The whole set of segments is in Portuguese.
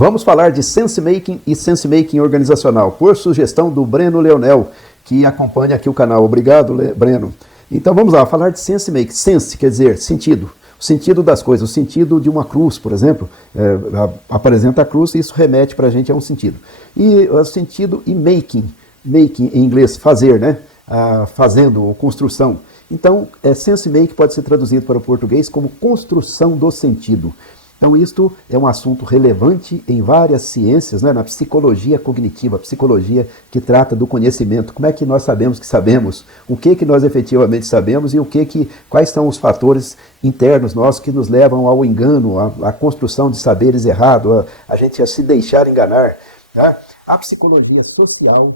Vamos falar de Sense Making e Sense Making organizacional, por sugestão do Breno Leonel, que acompanha aqui o canal. Obrigado, Breno. Então vamos lá, falar de Sense Making. Sense quer dizer sentido. O sentido das coisas, o sentido de uma cruz, por exemplo, apresenta a cruz e isso remete para a gente a um sentido. E o sentido e making em inglês, fazer, né? Fazendo ou construção. Então, sense make pode ser traduzido para o português como construção do sentido. Então, isto é um assunto relevante em várias ciências, né? Na psicologia cognitiva, psicologia que trata do conhecimento. Como é que nós sabemos que sabemos? O que nós efetivamente sabemos e quais são os fatores internos nossos que nos levam ao engano, à construção de saberes errados, a gente a se deixar enganar. Tá? A psicologia social,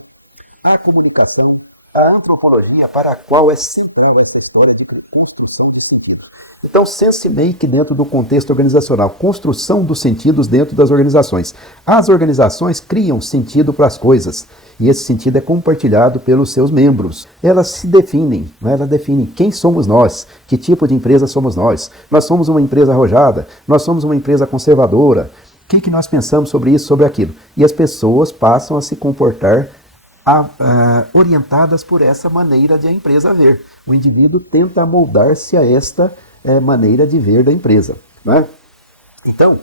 a comunicação, a antropologia, para a qual é central essa história de construção de sentido. Então, Sense Make dentro do contexto organizacional, construção dos sentidos dentro das organizações. As organizações criam sentido para as coisas, e esse sentido é compartilhado pelos seus membros. Elas se definem, né? Elas definem quem somos nós, que tipo de empresa somos nós. Nós somos uma empresa arrojada, nós somos uma empresa conservadora. O que nós pensamos sobre isso, sobre aquilo? E as pessoas passam a se comportar orientadas por essa maneira de a empresa ver. O indivíduo tenta moldar-se a esta maneira de ver da empresa. Né? Então,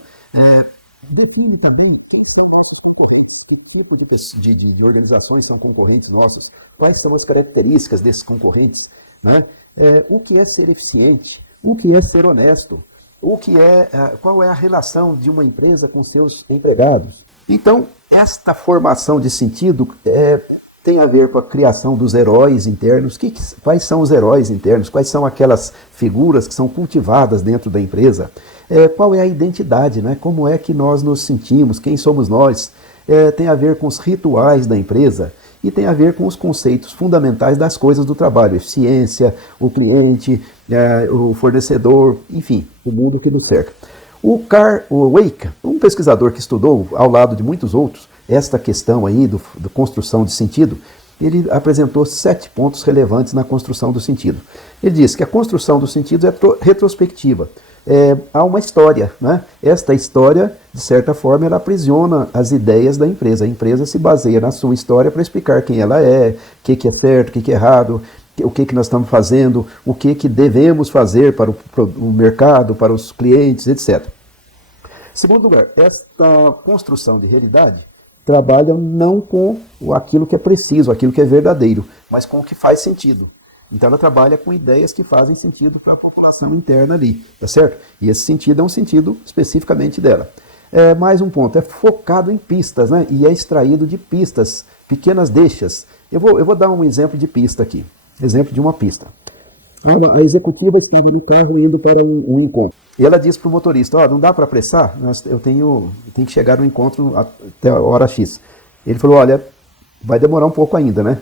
define também quem são nossos concorrentes, que tipo de organizações são concorrentes nossos, quais são as características desses concorrentes, né? O que é ser eficiente, o que é ser honesto, qual é a relação de uma empresa com seus empregados. Então, esta formação de sentido tem a ver com a criação dos heróis internos. Quais são os heróis internos? Quais são aquelas figuras que são cultivadas dentro da empresa? Qual é a identidade? Né? Como é que nós nos sentimos? Quem somos nós? Tem a ver com os rituais da empresa e tem a ver com os conceitos fundamentais das coisas do trabalho. Eficiência, o cliente, o fornecedor, enfim, o mundo que nos cerca. O Carl Weick, um pesquisador que estudou, ao lado de muitos outros, esta questão aí da construção de sentido, ele apresentou 7 pontos relevantes na construção do sentido. Ele disse que a construção do sentido é retrospectiva. Há uma história, né? Esta história, de certa forma, ela aprisiona as ideias da empresa. A empresa se baseia na sua história para explicar quem ela é, o que é certo, o que é errado, o que nós estamos fazendo, o que devemos fazer para o mercado, para os clientes, etc. Segundo lugar, esta construção de realidade trabalha não com aquilo que é preciso, aquilo que é verdadeiro, mas com o que faz sentido. Então ela trabalha com ideias que fazem sentido para a população interna ali, tá certo? E esse sentido é um sentido especificamente dela. Mais um ponto, é focado em pistas, né? E é extraído de pistas, pequenas deixas. Eu vou dar um exemplo de pista aqui, exemplo de uma pista. A executiva estava no carro indo para um encontro. E ela disse para o motorista, não dá para apressar? Eu tenho que chegar no encontro até a hora X. Ele falou, olha, vai demorar um pouco ainda, né?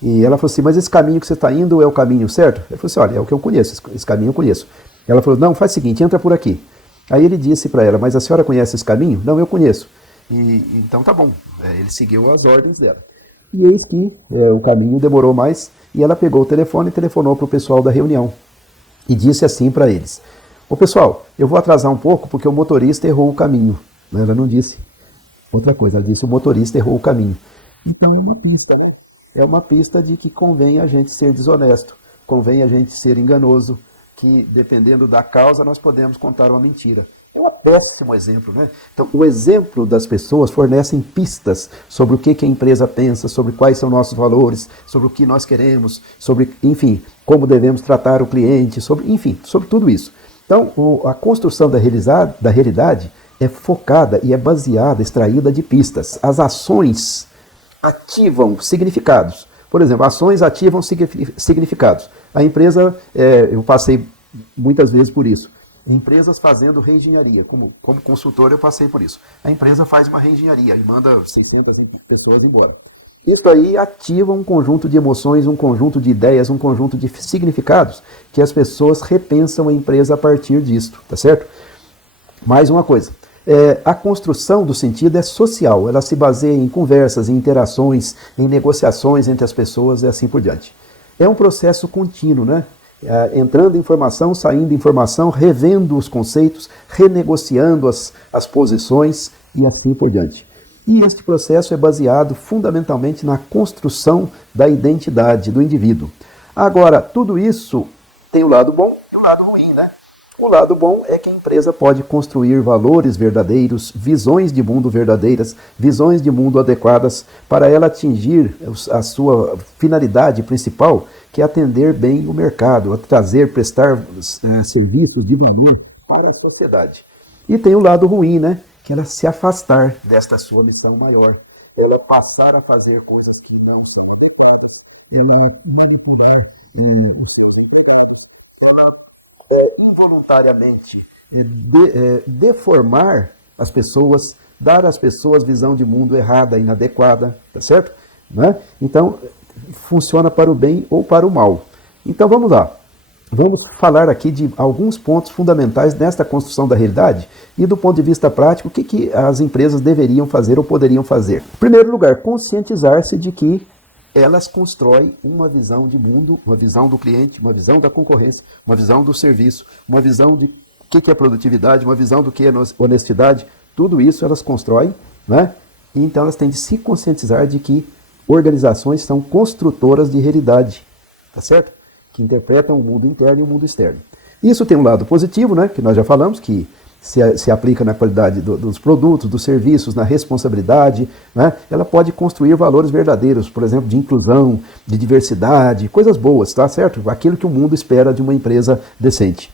E ela falou assim, mas esse caminho que você está indo é o caminho certo? Ele falou assim, olha, é o que eu conheço, esse caminho eu conheço. Ela falou, não, faz o seguinte, entra por aqui. Aí ele disse para ela, mas a senhora conhece esse caminho? Não, eu conheço. Então tá bom, ele seguiu as ordens dela. E eis que o caminho demorou mais e ela pegou o telefone e telefonou para o pessoal da reunião. E disse assim para eles, pessoal, eu vou atrasar um pouco porque o motorista errou o caminho. Ela não disse outra coisa, ela disse o motorista errou o caminho. Então é uma pista, né? É uma pista de que convém a gente ser desonesto, convém a gente ser enganoso, que dependendo da causa nós podemos contar uma mentira. É um péssimo exemplo, né? Então, o exemplo das pessoas fornecem pistas sobre o que a empresa pensa, sobre quais são nossos valores, sobre o que nós queremos, sobre, enfim, como devemos tratar o cliente, sobre tudo isso. Então, a construção da realidade é focada e é baseada, extraída de pistas. As ações ativam significados. Por exemplo, ações ativam significados. A empresa, eu passei muitas vezes por isso. Empresas fazendo reengenharia. Como consultor, eu passei por isso. A empresa faz uma reengenharia e manda 600 pessoas embora. Isso aí ativa um conjunto de emoções, um conjunto de ideias, um conjunto de significados que as pessoas repensam a empresa a partir disto, tá certo? Mais uma coisa. A construção do sentido é social. Ela se baseia em conversas, em interações, em negociações entre as pessoas e assim por diante. É um processo contínuo, né? Entrando informação, saindo informação, revendo os conceitos, renegociando as posições, e assim por diante. E este processo é baseado fundamentalmente na construção da identidade do indivíduo. Agora, tudo isso tem o lado bom e o lado ruim, né? O lado bom é que a empresa pode construir valores verdadeiros, visões de mundo verdadeiras, visões de mundo adequadas para ela atingir a sua finalidade principal, que é atender bem o mercado, prestar serviços de valor para a sociedade. E tem o lado ruim, né? Que ela se afastar desta sua missão maior. Ela passar a fazer coisas que não são. Involuntariamente deformar as pessoas, dar às pessoas visão de mundo errada, inadequada, tá certo? Né? Então, funciona para o bem ou para o mal. Então, vamos lá. Vamos falar aqui de alguns pontos fundamentais nesta construção da realidade e do ponto de vista prático, o que as empresas deveriam fazer ou poderiam fazer. Em primeiro lugar, conscientizar-se de que elas constroem uma visão de mundo, uma visão do cliente, uma visão da concorrência, uma visão do serviço, uma visão de o que é produtividade, uma visão do que é honestidade. Tudo isso elas constroem, né? E então elas têm de se conscientizar de que organizações são construtoras de realidade, tá certo? Que interpretam o mundo interno e o mundo externo. Isso tem um lado positivo, né? Que nós já falamos, que se aplica na qualidade dos produtos, dos serviços, na responsabilidade, né? Ela pode construir valores verdadeiros, por exemplo, de inclusão, de diversidade, coisas boas, tá certo? Aquilo que o mundo espera de uma empresa decente.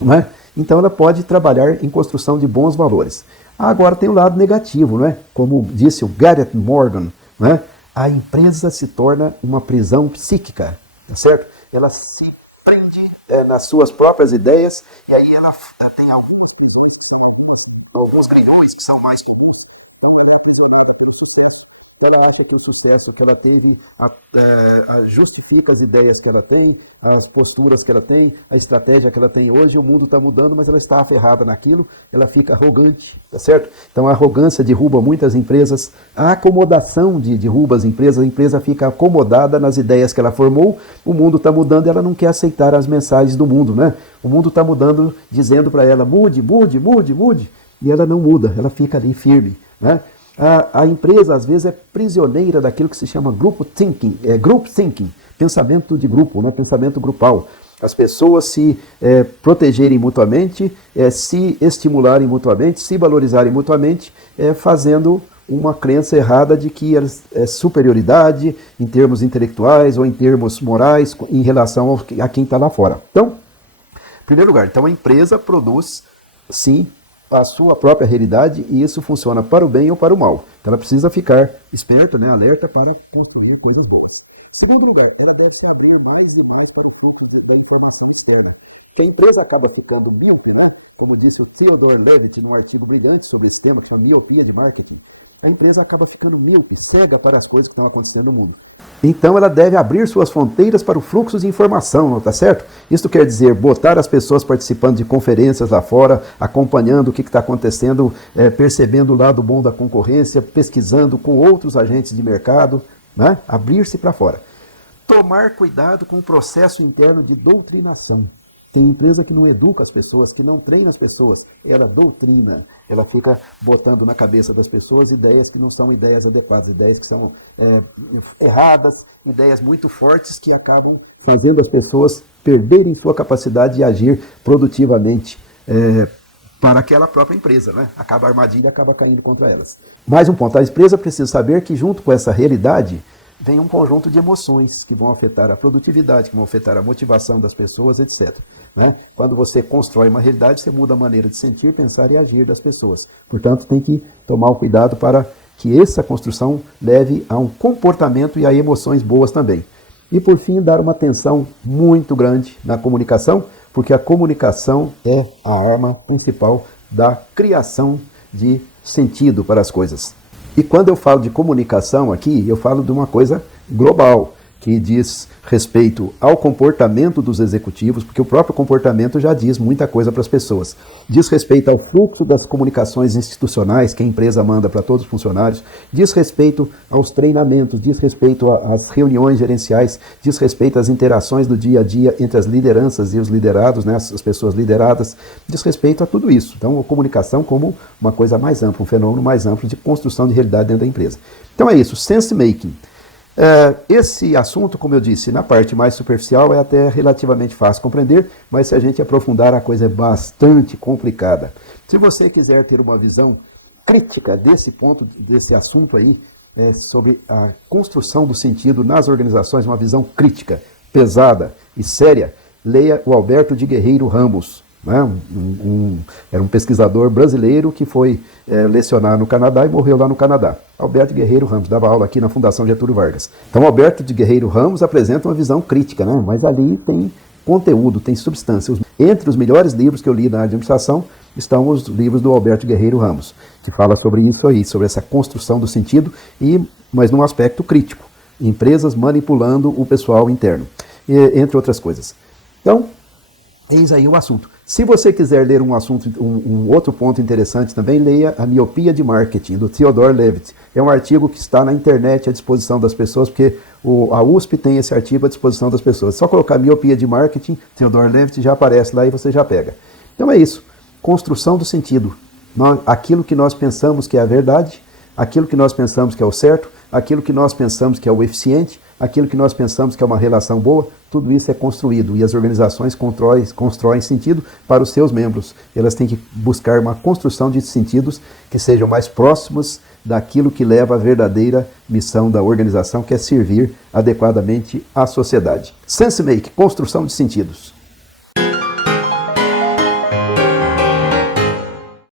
Né? Então ela pode trabalhar em construção de bons valores. Agora tem o lado negativo, né? Como disse o Gareth Morgan, né? A empresa se torna uma prisão psíquica, tá certo? Ela se prende nas suas próprias ideias e aí ela tem alguns grilhões que são mais que ela acha que o sucesso que ela teve justifica as ideias que ela tem, as posturas que ela tem, a estratégia que ela tem hoje. O mundo está mudando, mas ela está aferrada naquilo, ela fica arrogante, tá certo? Então a arrogância derruba muitas empresas, a acomodação derruba as empresas, a empresa fica acomodada nas ideias que ela formou, o mundo está mudando e ela não quer aceitar as mensagens do mundo, né? O mundo está mudando, dizendo para ela, mude, mude, mude, mude, e ela não muda, ela fica ali firme, né? A empresa, às vezes, é prisioneira daquilo que se chama group thinking, pensamento de grupo, né? Pensamento grupal. As pessoas se protegerem mutuamente, se estimularem mutuamente, se valorizarem mutuamente, fazendo uma crença errada de que é superioridade em termos intelectuais ou em termos morais em relação a quem está lá fora. Então, em primeiro lugar, então a empresa produz, sim, a sua própria realidade e isso funciona para o bem ou para o mal. Então ela precisa ficar esperta, né, alerta para construir coisas boas. Em segundo lugar, ela deve se abrir mais e mais para o fluxo da informação externa. Que a empresa acaba ficando míope, né? Como disse o Theodore Levitt num artigo brilhante sobre esse tema, que chama miopia de marketing. A empresa acaba ficando míope, cega para as coisas que estão acontecendo no mundo. Então ela deve abrir suas fronteiras para o fluxo de informação, não está certo? Isso quer dizer botar as pessoas participando de conferências lá fora, acompanhando o que está acontecendo, percebendo o lado bom da concorrência, pesquisando com outros agentes de mercado, né? Abrir-se para fora. Tomar cuidado com o processo interno de doutrinação. Tem empresa que não educa as pessoas, que não treina as pessoas, ela doutrina, ela fica botando na cabeça das pessoas ideias que não são ideias adequadas, ideias que são erradas, ideias muito fortes que acabam fazendo as pessoas perderem sua capacidade de agir produtivamente para aquela própria empresa, né? A armadilha acaba caindo contra elas. Mais um ponto, a empresa precisa saber que junto com essa realidade, vem um conjunto de emoções que vão afetar a produtividade, que vão afetar a motivação das pessoas, etc. Né? Quando você constrói uma realidade, você muda a maneira de sentir, pensar e agir das pessoas. Portanto, tem que tomar o cuidado para que essa construção leve a um comportamento e a emoções boas também. E, por fim, dar uma atenção muito grande na comunicação, porque a comunicação é a arma principal da criação de sentido para as coisas. E quando eu falo de comunicação aqui, eu falo de uma coisa global, que diz respeito ao comportamento dos executivos, porque o próprio comportamento já diz muita coisa para as pessoas. Diz respeito ao fluxo das comunicações institucionais que a empresa manda para todos os funcionários, diz respeito aos treinamentos, diz respeito às reuniões gerenciais, diz respeito às interações do dia a dia entre as lideranças e os liderados, né, as pessoas lideradas, diz respeito a tudo isso. Então, a comunicação como uma coisa mais ampla, um fenômeno mais amplo de construção de realidade dentro da empresa. Então é isso, sense making. Esse assunto, como eu disse, na parte mais superficial é até relativamente fácil compreender, mas se a gente aprofundar a coisa é bastante complicada. Se você quiser ter uma visão crítica desse ponto, desse assunto aí, sobre a construção do sentido nas organizações, uma visão crítica, pesada e séria, leia o Alberto de Guerreiro Ramos. Né? Era um pesquisador brasileiro que foi lecionar no Canadá e morreu lá no Canadá. Alberto de Guerreiro Ramos dava aula aqui na Fundação Getúlio Vargas. Então, Alberto de Guerreiro Ramos apresenta uma visão crítica, né? Mas ali tem conteúdo, tem substância. Entre os melhores livros que eu li na administração estão os livros do Alberto de Guerreiro Ramos, que fala sobre isso aí, sobre essa construção do sentido, mas num aspecto crítico. Empresas manipulando o pessoal interno, entre outras coisas. Então, eis aí o assunto. Se você quiser ler um outro ponto interessante também, leia A Miopia de Marketing, do Theodore Levitt. É um artigo que está na internet à disposição das pessoas, porque a USP tem esse artigo à disposição das pessoas. Só colocar Miopia de Marketing, Theodore Levitt, já aparece lá e você já pega. Então é isso. Construção do sentido. Aquilo que nós pensamos que é a verdade, aquilo que nós pensamos que é o certo, aquilo que nós pensamos que é o eficiente, aquilo que nós pensamos que é uma relação boa, tudo isso é construído e as organizações constroem sentido para os seus membros. Elas têm que buscar uma construção de sentidos que sejam mais próximos daquilo que leva à verdadeira missão da organização, que é servir adequadamente à sociedade. Sense Make, construção de sentidos.